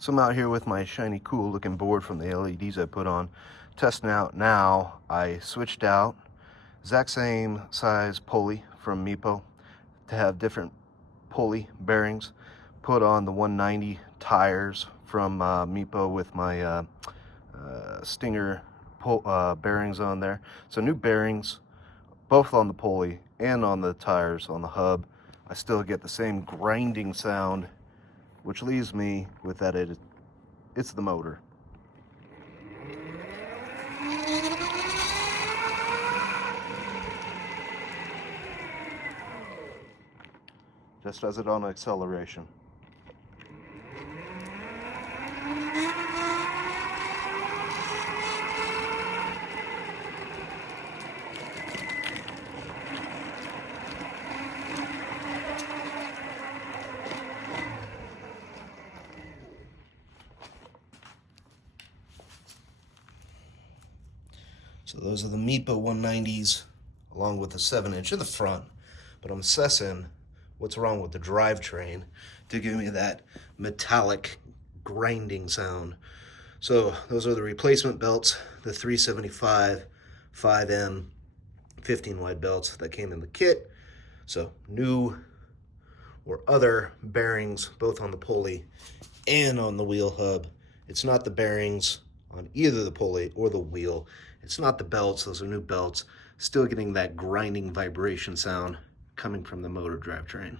So I'm out here with my shiny cool looking board from the LEDs I put on, testing out now. I switched out exact same size pulley from Meepo to have different pulley bearings, put on the 190 tires from Meepo with my Stinger bearings on there. So new bearings, both on the pulley and on the tires on the hub. I still get the same grinding sound, which leaves me with that it's the motor. Just does it on acceleration. So those are the Meepo 190s along with the 7-inch in the front, but I'm assessing what's wrong with the drivetrain to give me that metallic grinding sound. So those are the replacement belts, the 375 5M 15 wide belts that came in the kit. So new or other bearings both on the pulley and on the wheel hub. It's not the bearings on either the pulley or the wheel. It's not the belts, those are new belts. Still getting that grinding vibration sound coming from the motor drivetrain.